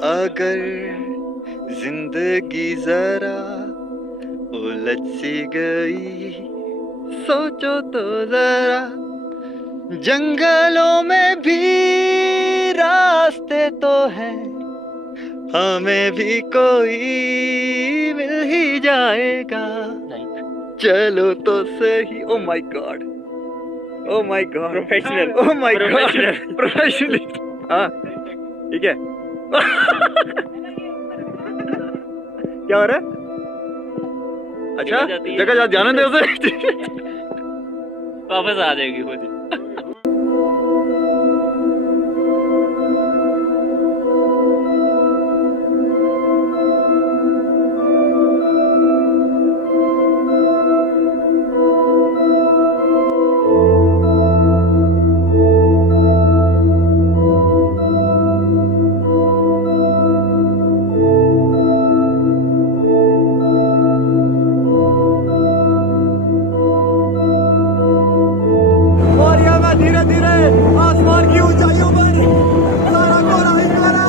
अगर जिंदगी जरा उलझ सी गई, सोचो तो जरा, जंगलों में भी रास्ते तो हैं, हमें भी कोई मिल ही जाएगा। चलो तो सही। Oh my God, oh my God, professional, oh my God, professional, professional. हाँ ठीक है। क्या हो रहा है? अच्छा जगह जाने दे उसे। वापस आ जाएगी खुद ही। धीरे धीरे आसमान की ऊंचाइयों पर सारा कोहरा ही कोहरा।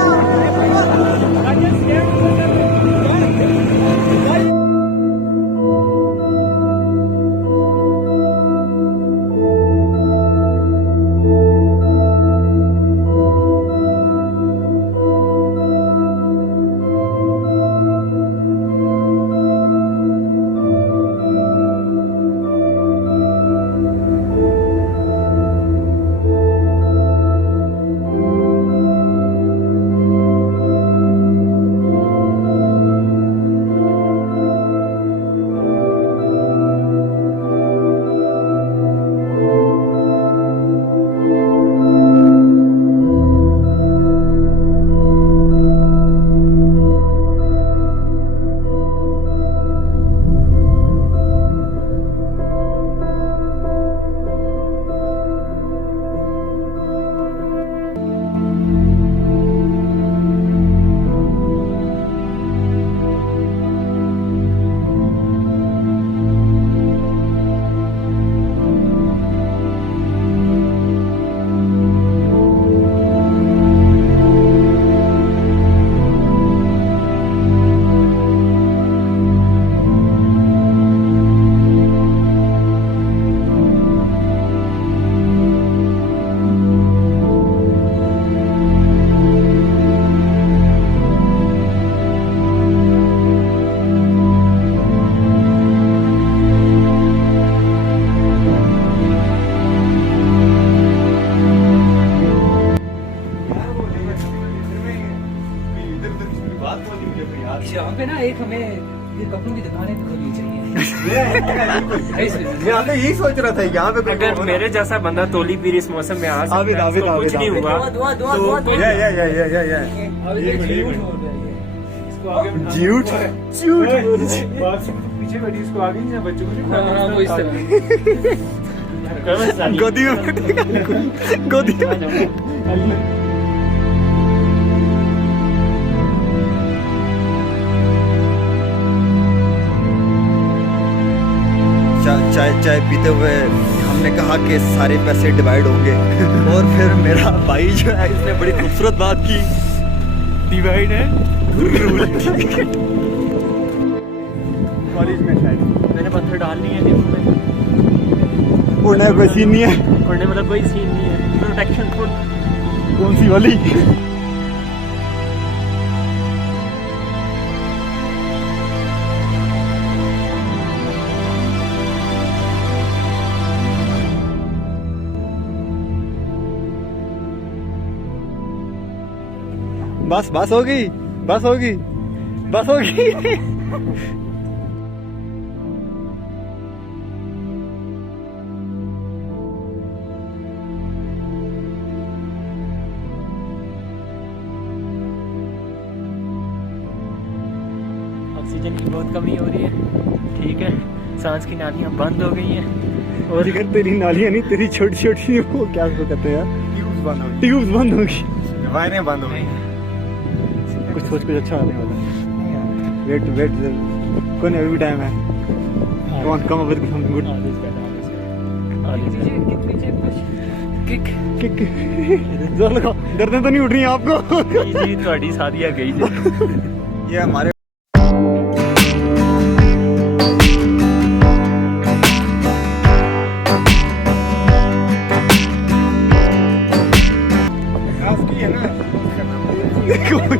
यहाँ पे ना एक हमें ये कपड़ों की दुकानें तो खोलनी चाहिए। मैं तो यही सोच रहा था यहाँ पे अगर मेरे जैसा बंदा तोली पीर इस मौसम में आ सकता है, उसको कुछ नहीं हुआ। झूठ पीछे बैठी इसको आगे नहीं बच्चों को वो इस तरह गोदी में गोदी में। चाय चाय पीते हुए हमने कहा कि सारे पैसे डिवाइड होंगे और फिर मेरा भाई जो है इसने बड़ी खूबसूरत बात की, डिवाइड है कॉलेज में शायद मैंने पत्थर डालनी है इसमें, उड़ने कोई सीन नहीं है। उड़ने मतलब कोई सीन नहीं है। प्रोटेक्शन फुट कौन सी वाली? बस बस होगी, बस होगी, बस होगी। ऑक्सीजन की बहुत कमी हो रही है, ठीक है। सांस की नालियाँ बंद हो गई हैं और जिगर तेरी नालियाँ नहीं, तेरी छोटी छोटी वो क्या उसको कहते हैं यार, ट्यूब्स बंद होगी, वायरें बंद हो गई। कुछ सोच कुछ अच्छा आने वाला है। वेट वेट कौन अभी भी टाइम है। Come on come up with something good. Kick kick जोर लगाओ, गर्दन तो नहीं उठ रही है आपको? जी थोड़ी शादी आ गई जी। ये हमारे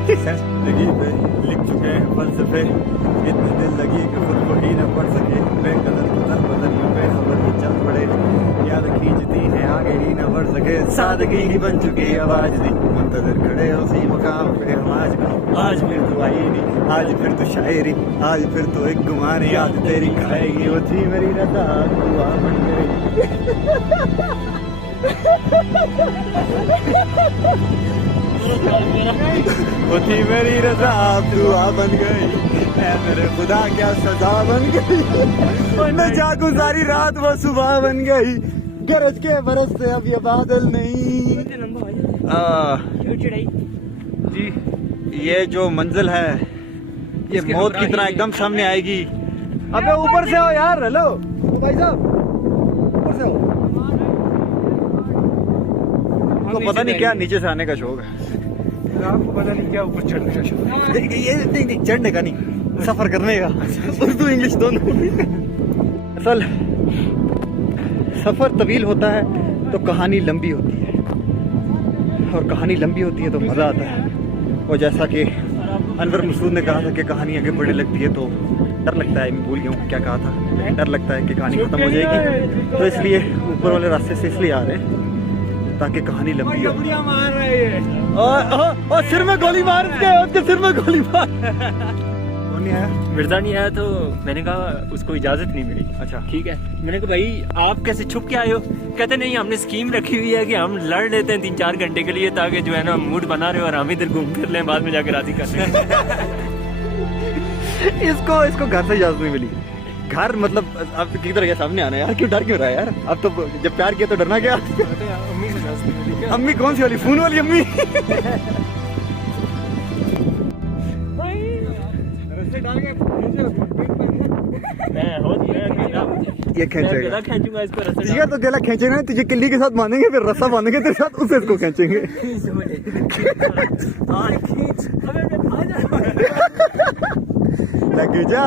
जिंदगी पे लिख चुके हैं फलसफे, इतने दिल लगी कि खुद को ही न पढ़ सके, बेकदर बदल बदल में बेखबर ही चल पड़े, याद खींचती है आगे ही न बढ़ सके, सादगी ही बन चुकी आवाज दी, मुंतजर खड़े उसी मुकाम पे हम आज फिर तू आई नहीं, आज फिर तू शायरी, आज फिर तू एक गुमान याद तेरी खाएगी, वो थी मेरी रजा दुआ बन गई। वो थी मेरी रजा दुआ बन गई, ऐ मेरे खुदा क्या सजा बन गई, मैं जागूं सारी रात वो सुबह बन गई, गरज के बरस से अब ये बादल नहीं। जी ये जो मंजिल है ये मौत की तरह एकदम सामने आएगी। अबे ऊपर से आओ यार, हेलो भाई साहब, ऊपर से आओ। आपको पता नहीं क्या नीचे से आने का शौक है, आपको पता नहीं क्या ऊपर चढ़ने का शौक है। ये नहीं चढ़ने का नहीं, सफर करने का, उर्दू इंग्लिश दोनों। असल सफर तवील होता है तो कहानी लंबी होती है, और कहानी लंबी होती है तो मजा आता है। और जैसा कि अनवर मसूद ने कहा था कि कहानी आगे बढ़ने लगती है तो डर लगता है, मैं भूल गया हूँ क्या कहा था, डर लगता है कि कहानी खत्म हो जाएगी, तो इसलिए ऊपर वाले रास्ते से इसलिए आ रहे हैं ताकि कहानी लंबी हो। मार रहे हैं और सिर में गोली मार उसके सिर में गोली मार। कौन नहीं आया? मिर्जा नहीं आया तो मैंने कहा उसको इजाजत नहीं मिली। अच्छा ठीक है, मैंने कहा भाई आप कैसे छुप के आए हो? कहते नहीं हमने स्कीम रखी हुई है कि हम लड़ लेते हैं 3-4 घंटे के लिए ताकि जो है ना मूड बना रहे और हम इधर घूम फिर लें, बाद में जाकर राजी कर लें। इसको घर से इजाजत नहीं मिली। घर मतलब अब किधर गया सामने आना यार, क्यों डर क्यों रहा है यार? अब तो जब प्यार किया तो डरना क्या? अम्मी से इजाजत नहीं मिली। अम्मी कौन सी वाली, फोन वाली अम्मी? ये खींचेगा, खींचूंगा इसको रस्से ये तो गला खींचेगा ना, तुझे किल्ली के साथ बांधेंगे, फिर रस्सा बांधेंगे तेरे साथ, उससे इसको खींचेंगे। लग जा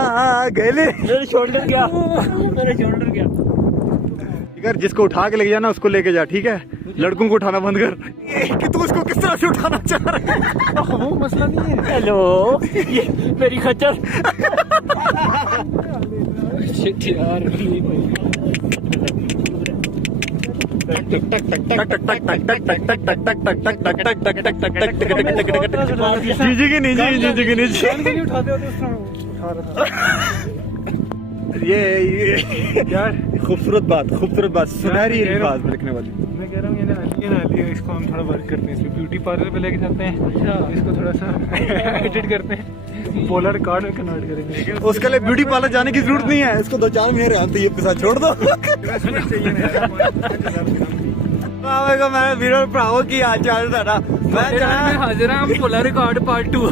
गले, मेरे शोल्डर क्या, मेरे शोल्डर क्या। अगर जिसको उठा के लेके जाना उसको लेके जा, ठीक है? लड़कों को उठाना बंद कर। कि तू उसको किस तरह से उठाना चाह रहा है? वो मसला नहीं है। हेलो, ये मेरी खच्चर। शिट यार, जीजी की नहीं ये यार खूबसूरत बात सुनहरी अल्फाज में लिखने वाली। मैं कह रहा हूँ ये ना इसको हम थोड़ा वर्क करते हैं, इसमें ब्यूटी पार्लर पे लेके जाते हैं। अच्छा, इसको थोड़ा सा एडिट करते हैं, पोलर कार्ड में कन्वर्ट करेंगे। उसके लिए ब्यूटी पार्लर जाने की जरूरत नहीं है, इसको 2-4 महीने रहते ही के साथ छोड़ दो। मैं वीरो भराओ की आज चल रहा मैं हाजिर हूँ पोलर कार्ड पार्ट 2।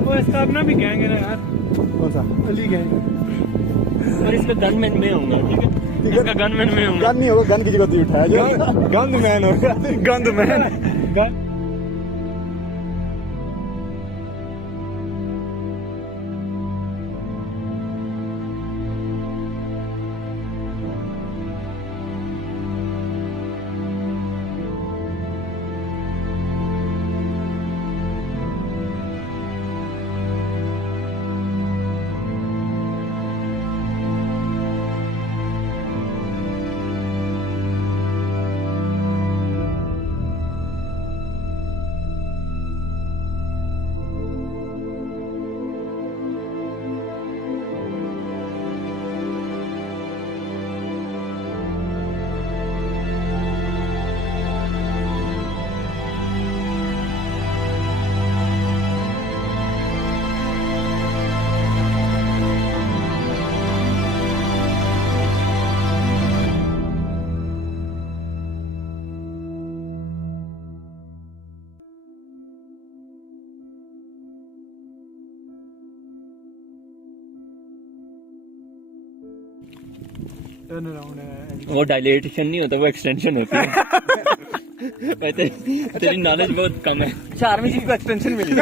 वो इसका अपना भी गैंग है ना यार। कौन सा? अली गैंग। और इसका गनमैन में होऊंगा, ठीक है? इसका गनमैन में होऊंगा। गन नहीं होगा, गन की जगह तू उठाया जो गंदमैन होगा, गंदमैन। टर्न अराउंड है। वो डायलेटेशन नहीं होता, वो एक्सटेंशन होती है। तेरी नॉलेज बहुत कम है। आर्मी चीफ को एक्सटेंशन मिली।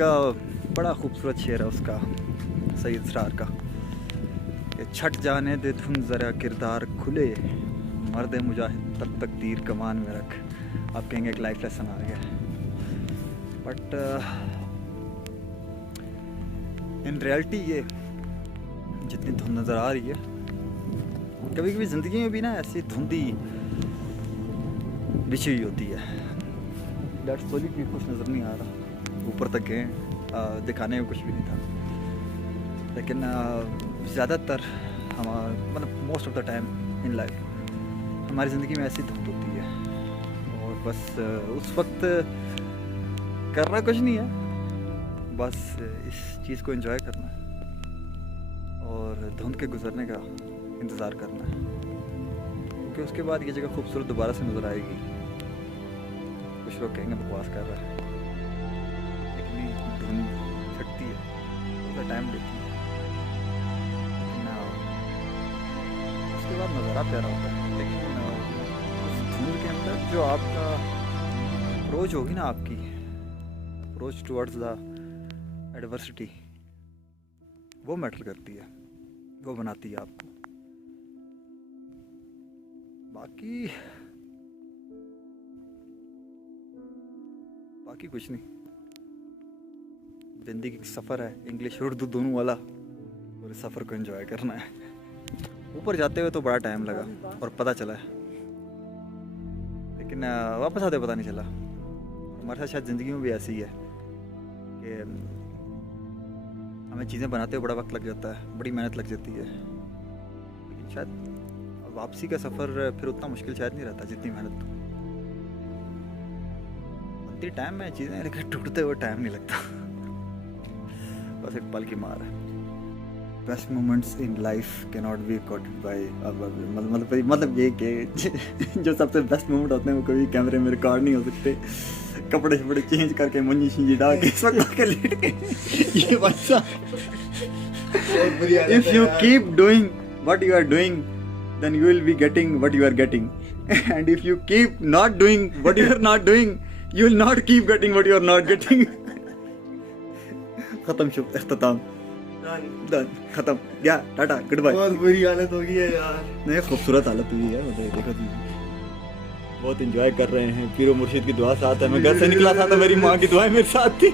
का बड़ा खूबसूरत शेर है उसका, सईद इसरार का, कि छट जाने दे धुन ज़रा किरदार खुले, मर्द मुजाहिद तब तक तीर कमान में रख। आप कहेंगे एक लाइफ लेसन आ गया, बट इन रियलिटी ये जितनी धुन नज़र आ रही है, कभी कभी ज़िंदगी में भी ना ऐसी धुंधी बिछी हुई होती है। डेट्स बोली भी कुछ नज़र नहीं आ रहा, ऊपर तक गए, दिखाने में कुछ भी नहीं था, लेकिन ज़्यादातर हमारा मतलब most of the time in life हमारी ज़िंदगी में ऐसी धुंध होती है, और बस उस वक्त करना कुछ नहीं है, बस इस चीज़ को एंजॉय करना है और धुंध के गुजरने का इंतज़ार करना है, क्योंकि उसके बाद ये जगह खूबसूरत दोबारा से नज़र आएगी। कुछ लोग कहेंगे बकवास कर रहा है, धुंध छटती है, उसका टाइम लेती है ना, उसके बाद नज़ारा प्यारा होता है। लेकिन उस धुंध के अंदर जो आपका अप्रोच होगी ना, आपकी अप्रोच टुवर्ड्स द एडवर्सिटी, वो मैटर करती है, वो बनाती है आपको। बाकी कुछ नहीं, ज़िंदगी का सफ़र है, इंग्लिश उर्दू दोनों वाला, और इस सफ़र को एंजॉय करना है। ऊपर जाते हुए तो बड़ा टाइम लगा और पता चला है, लेकिन वापस आते पता नहीं चला। हमारे साथ शायद ज़िंदगी में भी ऐसी ही है कि हमें चीज़ें बनाते हुए बड़ा वक्त लग जाता है, बड़ी मेहनत लग जाती है, लेकिन शायद वापसी का सफ़र फिर उतना मुश्किल शायद नहीं रहता जितनी मेहनत। बनती टाइम में चीज़ें, लेकिन टूटते हुए टाइम नहीं लगता, बस एक पल की मार है। Best moments in life can not be recorded by, मतलब ये कि जो सबसे बेस्ट मोमेंट होते हैं वो कभी कैमरे में रिकॉर्ड नहीं हो सकते। कपड़े शपड़े चेंज करके मंजी शिंजी डाल के इस वक्त के लेट के ये बच्चा, if you keep doing what you are doing then you will be getting what you are getting, and if you keep not doing what you are not doing, you will not keep getting what you are not getting. खत्म, शुभ इख्तिताम, done, खत्म, गया, Tata, good bye. बहुत बुरी हालत हो गई है यार। नहीं, खूबसूरत हालत हुई है, मतलब देखो तुम बहुत एंजॉय कर रहे हैं। पीरो मुर्शिद की दुआ साथ है, मैं घर से निकला था तो मेरी माँ की दुआएं मेरे साथ थी।